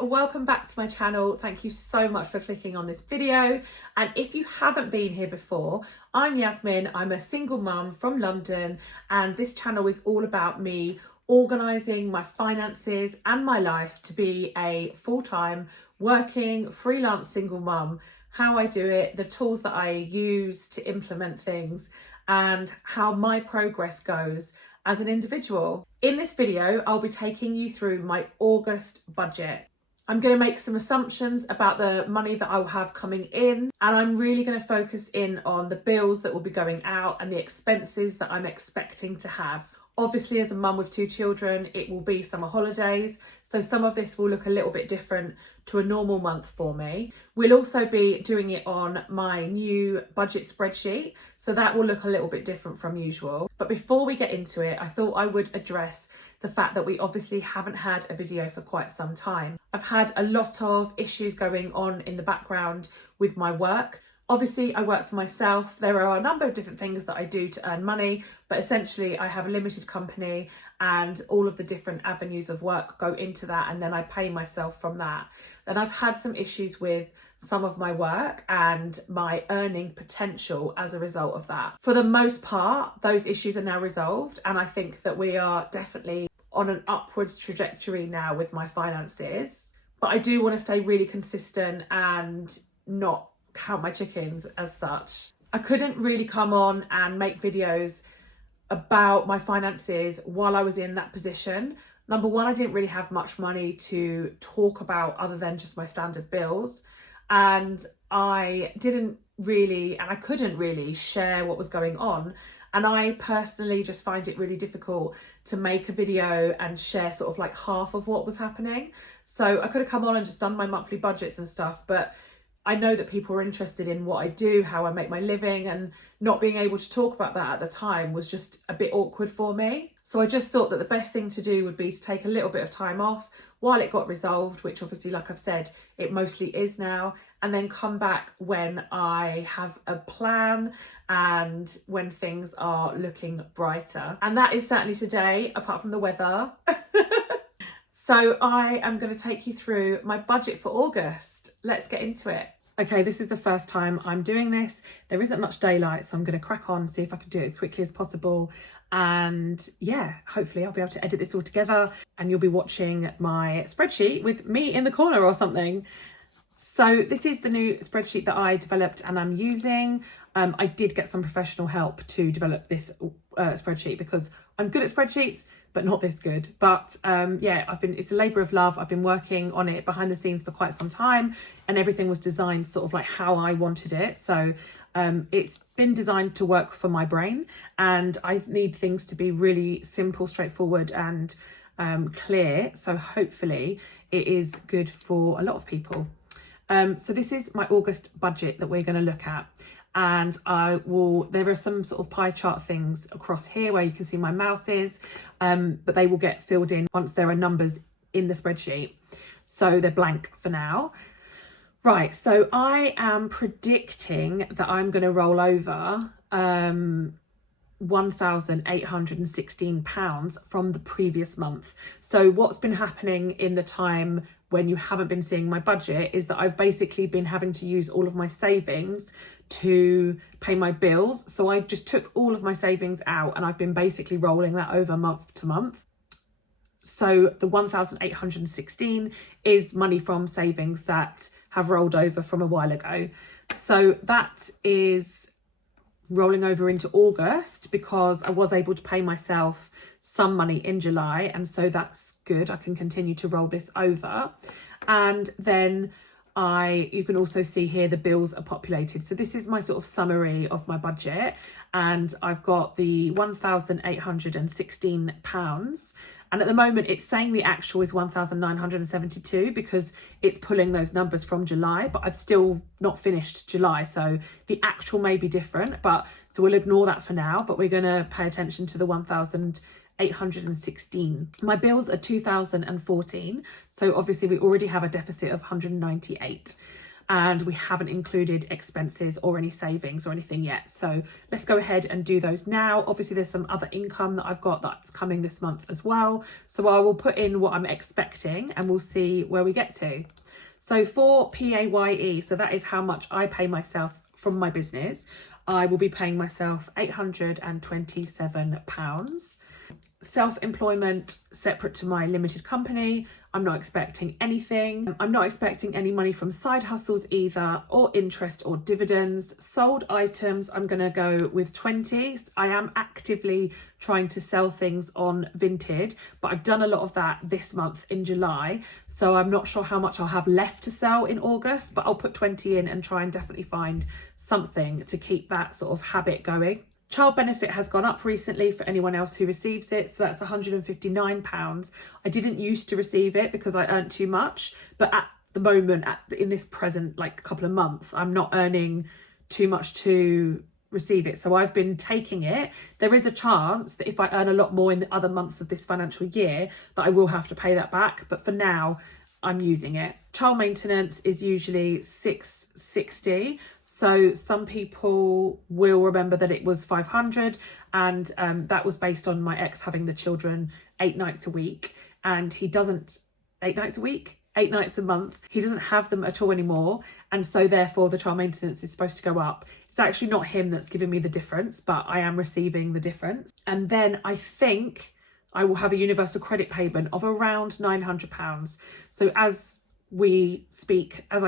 welcome back to my channel. Thank you so much for clicking on this video. And if you haven't been here before, I'm Yasmin. I'm a single mum from London, and this channel is all about me organising my finances and my life to be a full-time working freelance single mum, how I do it, the tools that I use to implement things, and how my progress goes as an individual. In this video, I'll be taking you through my August budget. I'm going to make some assumptions about the money that I'll have coming in, and I'm really going to focus in on the bills that will be going out and the expenses that I'm expecting to have. Obviously, as a mum with 2 children, it will be summer holidays, so some of this will look a little bit different to a normal month for me. We'll also be doing it on my new budget spreadsheet, so that will look a little bit different from usual. But before we get into it, I thought I would address the fact that we obviously haven't had a video for quite some time. I've had a lot of issues going on in the background with my work. Obviously, I work for myself. There are a number of different things that I do to earn money, but essentially I have a limited company and all of the different avenues of work go into that, and then I pay myself from that. And I've had some issues with some of my work and my earning potential as a result of that. For the most part, those issues are now resolved, and I think that we are definitely on an upwards trajectory now with my finances. But I do want to stay really consistent and not count my chickens as such. I couldn't really come on and make videos about my finances while I was in that position. Number one, I didn't really have much money to talk about other than just my standard bills, and I couldn't really share what was going on. And I personally just find it really difficult to make a video and share sort of like half of what was happening. So I could have come on and just done my monthly budgets and stuff, but I know that people are interested in what I do, how I make my living, and not being able to talk about that at the time was just a bit awkward for me. So I just thought that the best thing to do would be to take a little bit of time off while it got resolved, which obviously, like I've said, it mostly is now, and then come back when I have a plan and when things are looking brighter. And that is certainly today, apart from the weather. So I am going to take you through my budget for August. Let's get into it. Okay, this is the first time I'm doing this. There isn't much daylight, so I'm going to crack on, see if I can do it as quickly as possible. And yeah, hopefully I'll be able to edit this all together and you'll be watching my spreadsheet with me in the corner or something. So this is the new spreadsheet that I developed and I'm using. I did get some professional help to develop this spreadsheet because I'm good at spreadsheets, but not this good. But yeah, it's a labour of love. I've been working on it behind the scenes for quite some time, and everything was designed sort of like how I wanted it. So it's been designed to work for my brain, and I need things to be really simple, straightforward and clear. So hopefully it is good for a lot of people. So this is my August budget that we're going to look at, and there are some sort of pie chart things across here where you can see my mouse is, but they will get filled in once there are numbers in the spreadsheet. So they're blank for now. Right, so I am predicting that I'm going to roll over £1,816 from the previous month. So what's been happening in the time when you haven't been seeing my budget is that I've basically been having to use all of my savings to pay my bills. So I just took all of my savings out and I've been basically rolling that over month to month. So the 1,816 is money from savings that have rolled over from a while ago. So that is rolling over into August because I was able to pay myself some money in July, and so that's good. I can continue to roll this over. And then you can also see here the bills are populated. So this is my sort of summary of my budget, and I've got the £1,816. And at the moment it's saying the actual is 1,972 because it's pulling those numbers from July, but I've still not finished July. So the actual may be different, so we'll ignore that for now, but we're going to pay attention to the 1,816. My bills are 2,014. So obviously we already have a deficit of 198. and we haven't included expenses or any savings or anything yet. So let's go ahead and do those now. Obviously there's some other income that I've got that's coming this month as well. So I will put in what I'm expecting and we'll see where we get to. So for PAYE, so that is how much I pay myself from my business, I will be paying myself £827. Self-employment, separate to my limited company, I'm not expecting anything. I'm not expecting any money from side hustles either, or interest or dividends. Sold items, I'm going to go with 20. I am actively trying to sell things on Vinted, but I've done a lot of that this month in July, so I'm not sure how much I'll have left to sell in August, but I'll put 20 in and try and definitely find something to keep that sort of habit going. Child benefit has gone up recently for anyone else who receives it, so that's £159. I didn't used to receive it because I earned too much, but at the moment, in this present like couple of months, I'm not earning too much to receive it, so I've been taking it. There is a chance that if I earn a lot more in the other months of this financial year that I will have to pay that back, but for now I'm using it. Child maintenance is usually £660, so some people will remember that it was £500, and that was based on my ex having the children 8 nights a week, and he doesn't 8 nights a week, 8 nights a month, he doesn't have them at all anymore, and so therefore the child maintenance is supposed to go up. It's actually not him that's giving me the difference, but I am receiving the difference. And then I think I will have a universal credit payment of around £900. So as I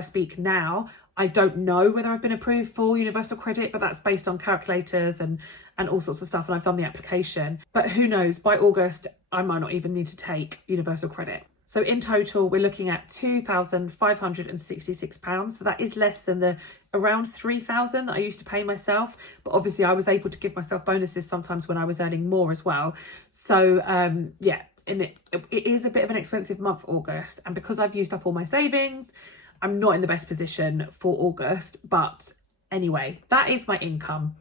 speak now, I don't know whether I've been approved for universal credit, but that's based on calculators and all sorts of stuff, and I've done the application. But who knows, by August, I might not even need to take universal credit. So in total, we're looking at £2,566. So that is less than the around £3,000 that I used to pay myself. But obviously I was able to give myself bonuses sometimes when I was earning more as well. So yeah, and it is a bit of an expensive month, August. And because I've used up all my savings, I'm not in the best position for August. But anyway, that is my income.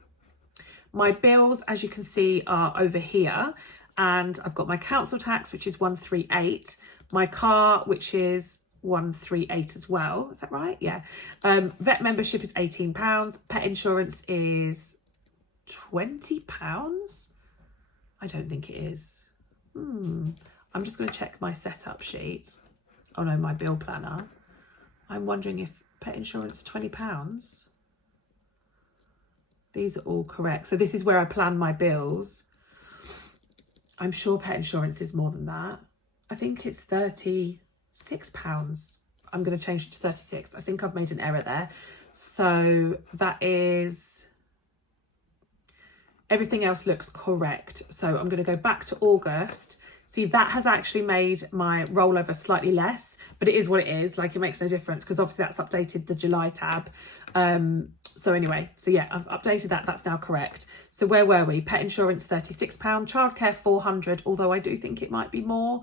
My bills, as you can see, are over here. And I've got my council tax, which is 138. My car, which is 138 as well. Is that right? Yeah. Vet membership is £18. Pet insurance is £20. I don't think it is. I'm just going to check my setup sheet. Oh no, my bill planner. I'm wondering if pet insurance is £20. These are all correct. So this is where I plan my bills. I'm sure pet insurance is more than that. I think it's £36. I'm going to change it to 36. I think I've made an error there. So that is, everything else looks correct. So I'm going to go back to August. See, that has actually made my rollover slightly less, but it is what it is. Like, it makes no difference because obviously that's updated the July tab. So anyway, so yeah, I've updated that. That's now correct. So where were we? Pet insurance, £36. Childcare, £400, although I do think it might be more.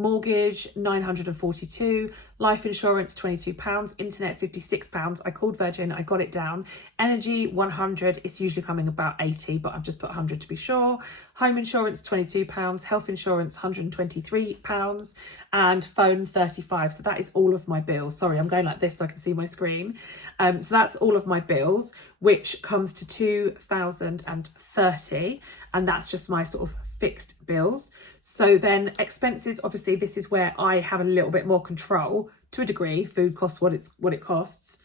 Mortgage, £942. Life insurance, £22. Internet, £56. I called Virgin, I got it down. Energy, £100. It's usually coming about 80, but I've just put 100 to be sure. Home insurance, £22. Health insurance, £123. And phone, £35. So that is all of my bills. Sorry, I'm going like this so I can see my screen. So that's all of my bills, which comes to £2,030. And that's just my sort of fixed bills. So then expenses, obviously this is where I have a little bit more control to a degree. Food costs what it costs.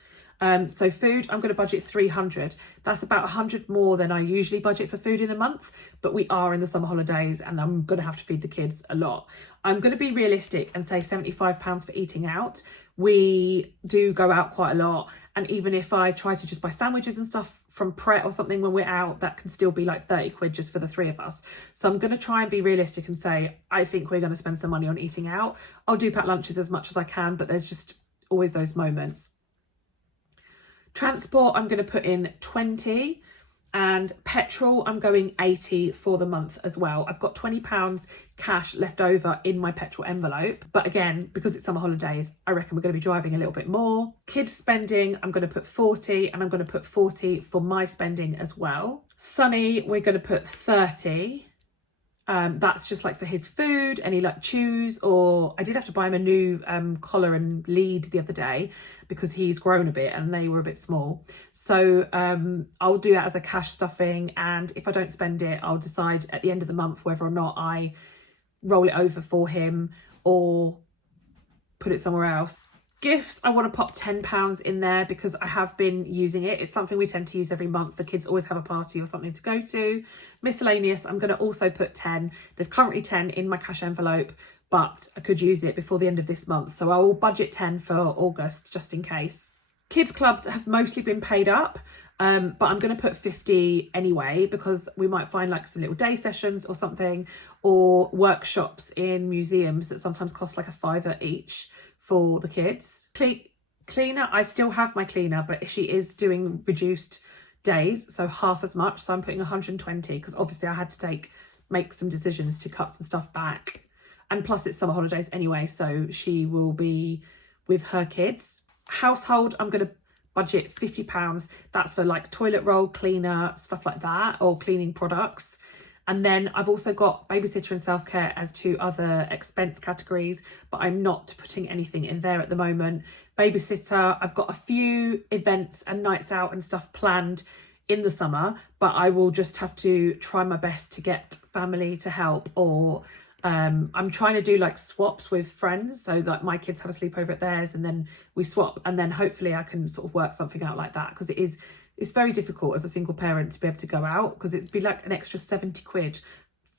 So food, I'm going to budget £300. That's about £100 more than I usually budget for food in a month, but we are in the summer holidays and I'm going to have to feed the kids a lot. I'm going to be realistic and say £75 for eating out. We do go out quite a lot, and even if I try to just buy sandwiches and stuff from Pret or something when we're out, that can still be like 30 quid just for the three of us. So I'm going to try and be realistic and say I think we're going to spend some money on eating out. I'll do pack lunches as much as I can, but there's just always those moments. Transport, I'm going to put in 20, and petrol, I'm going 80 for the month as well. I've got £20 cash left over in my petrol envelope, but again, because it's summer holidays, I reckon we're going to be driving a little bit more. Kids spending, I'm going to put 40, and I'm going to put 40 for my spending as well. Sunny, we're going to put 30. That's just like for his food, any like chews, or I did have to buy him a new collar and lead the other day because he's grown a bit and they were a bit small. So I'll do that as a cash stuffing, and if I don't spend it, I'll decide at the end of the month whether or not I roll it over for him or put it somewhere else. Gifts, I want to pop £10 in there because I have been using it. It's something we tend to use every month. The kids always have a party or something to go to. Miscellaneous, I'm going to also put 10. There's currently 10 in my cash envelope, but I could use it before the end of this month. So I will budget 10 for August just in case. Kids clubs have mostly been paid up, but I'm going to put 50 anyway because we might find like some little day sessions or something, or workshops in museums that sometimes cost like £5 each for the kids. Cleaner, I still have my cleaner, but she is doing reduced days, so half as much. So I'm putting 120 because obviously I had to make some decisions to cut some stuff back. And plus it's summer holidays anyway, so she will be with her kids. Household, I'm going to budget £50. That's for like toilet roll, cleaner, stuff like that, or cleaning products. And then I've also got babysitter and self-care as 2 other expense categories, but I'm not putting anything in there at the moment. Babysitter, I've got a few events and nights out and stuff planned in the summer, but I will just have to try my best to get family to help, or I'm trying to do like swaps with friends. So like my kids have a sleepover at theirs and then we swap, and then hopefully I can sort of work something out like that, because it's very difficult as a single parent to be able to go out, because it'd be like an extra 70 quid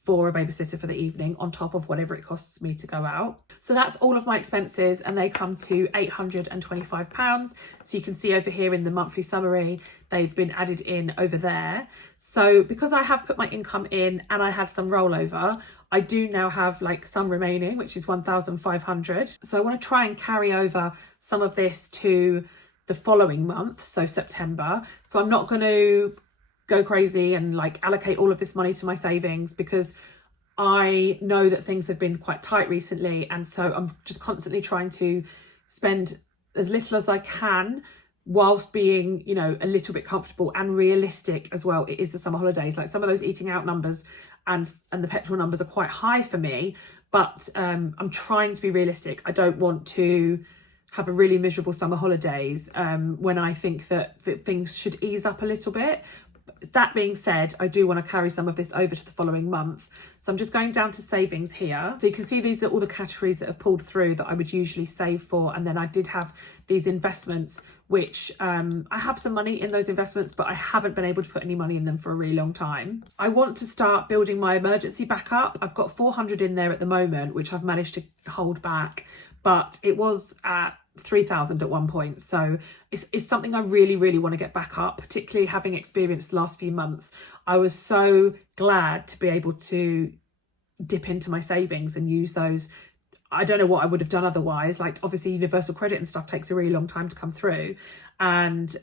for a babysitter for the evening on top of whatever it costs me to go out. So that's all of my expenses, and they come to £825. So you can see over here in the monthly summary, they've been added in over there. So because I have put my income in and I had some rollover, I do now have like some remaining, which is 1,500. So I want to try and carry over some of this to the following month, so September. So I'm not going to go crazy and like allocate all of this money to my savings, because I know that things have been quite tight recently, and so I'm just constantly trying to spend as little as I can whilst being, you know, a little bit comfortable and realistic as well. It is the summer holidays. Like some of those eating out numbers and the petrol numbers are quite high for me, but I'm trying to be realistic. I don't want to have a really miserable summer holidays when I think that things should ease up a little bit. That being said, I do want to carry some of this over to the following month. So I'm just going down to savings here. So you can see these are all the categories that have pulled through that I would usually save for. And then I did have these investments, which I have some money in those investments, but I haven't been able to put any money in them for a really long time. I want to start building my emergency backup. I've got 400 in there at the moment, which I've managed to hold back, but it was at 3,000 at one point. So it's something I really, really want to get back up, particularly having experienced the last few months. I was so glad to be able to dip into my savings and use those. I don't know what I would have done otherwise. Like obviously universal credit and stuff takes a really long time to come through. And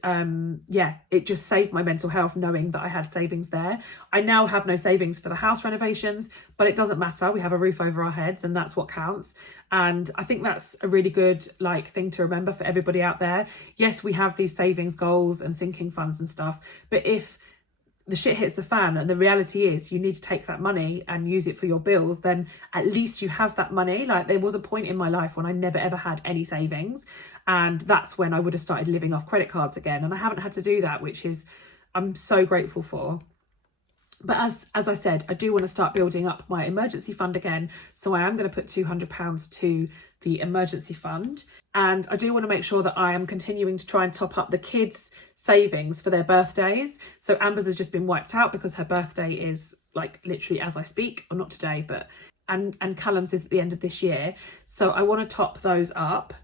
yeah, it just saved my mental health knowing that I had savings there. I now have no savings for the house renovations, but it doesn't matter. We have a roof over our heads and that's what counts. And I think that's a really good like thing to remember for everybody out there. Yes, we have these savings goals and sinking funds and stuff, but if the shit hits the fan and the reality is you need to take that money and use it for your bills, then at least you have that money. Like there was a point in my life when I never ever had any savings, and that's when I would have started living off credit cards again, and I haven't had to do that, which is I'm so grateful for. But as I said, I do want to start building up my emergency fund again. So I am going to put £200 to the emergency fund. And I do want to make sure that I am continuing to try and top up the kids' savings for their birthdays. So Amber's has just been wiped out because her birthday is like literally as I speak, or not today, but and Callum's is at the end of this year. So I want to top those up.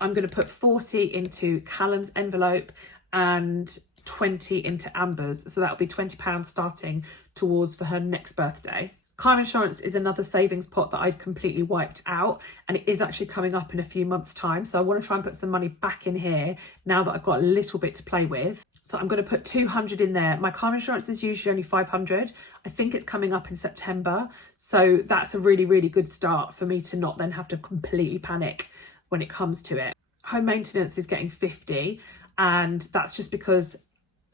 I'm going to put 40 into Callum's envelope and 20 into Amber's, so that'll be £20 starting towards for her next birthday. Car insurance is another savings pot that I'd completely wiped out, and it is actually coming up in a few months' time, so I want to try and put some money back in here now that I've got a little bit to play with. So I'm going to put 200 in there. My car insurance is usually only 500. I think it's coming up in September, so that's a really, really good start for me to not then have to completely panic when it comes to it. Home maintenance is getting 50, and that's just because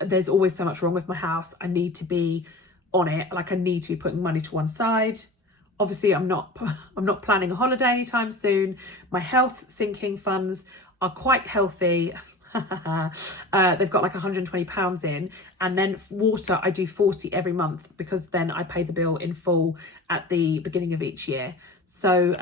there's always so much wrong with my house. I need to be on it, like I need to be putting money to one side. Obviously, I'm not planning a holiday anytime soon. My health sinking funds are quite healthy. They've got like £120 in, and then water I do 40 every month, because then I pay the bill in full at the beginning of each year. So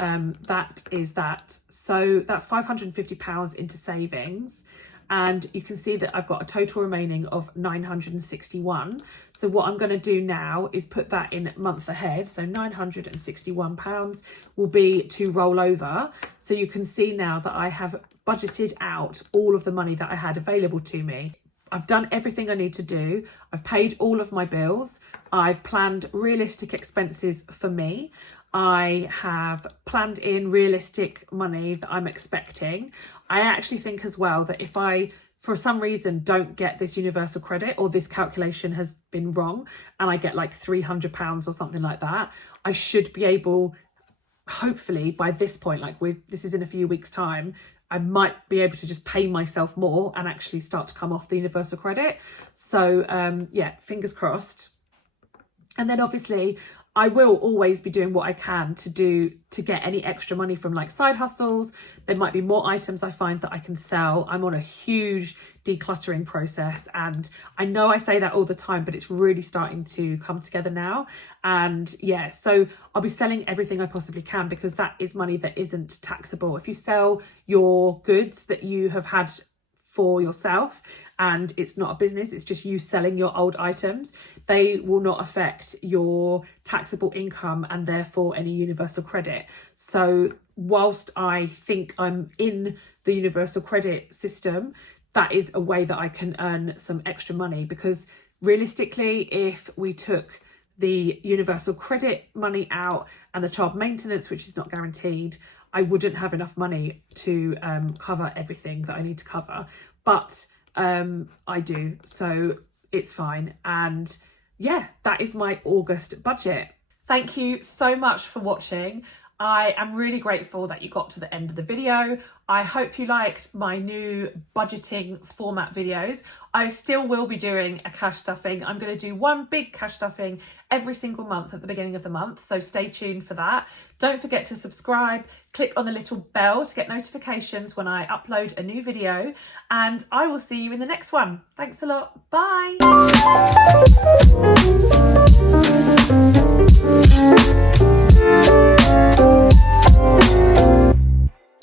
that is that. So that's £550 into savings. And you can see that I've got a total remaining of 961. So what I'm going to do now is put that in month ahead. So £961 will be to roll over. So you can see now that I have budgeted out all of the money that I had available to me. I've done everything I need to do. I've paid all of my bills. I've planned realistic expenses for me. I have planned in realistic money that I'm expecting. I actually think as well that if I, for some reason, don't get this universal credit, or this calculation has been wrong, and I get like £300 or something like that, I should be able, hopefully by this point, like this is in a few weeks' time, I might be able to just pay myself more and actually start to come off the universal credit. So yeah, fingers crossed. And then obviously I will always be doing what I can to get any extra money from like side hustles. There might be more items I find that I can sell. I'm on a huge decluttering process, and I know I say that all the time, but it's really starting to come together now. And yeah, so I'll be selling everything I possibly can, because that is money that isn't taxable. If you sell your goods that you have had for yourself and it's not a business, it's just you selling your old items, they will not affect your taxable income and therefore any universal credit. So whilst I think I'm in the universal credit system, that is a way that I can earn some extra money, because realistically, if we took the universal credit money out and the child maintenance, which is not guaranteed, I wouldn't have enough money to cover everything that I need to cover. But I do, so it's fine. And yeah, that is my August budget. Thank you so much for watching. I am really grateful that you got to the end of the video. I hope you liked my new budgeting format videos. I still will be doing a cash stuffing. I'm going to do one big cash stuffing every single month at the beginning of the month, so stay tuned for that. Don't forget to subscribe, click on the little bell to get notifications when I upload a new video, and I will see you in the next one. Thanks a lot. Bye.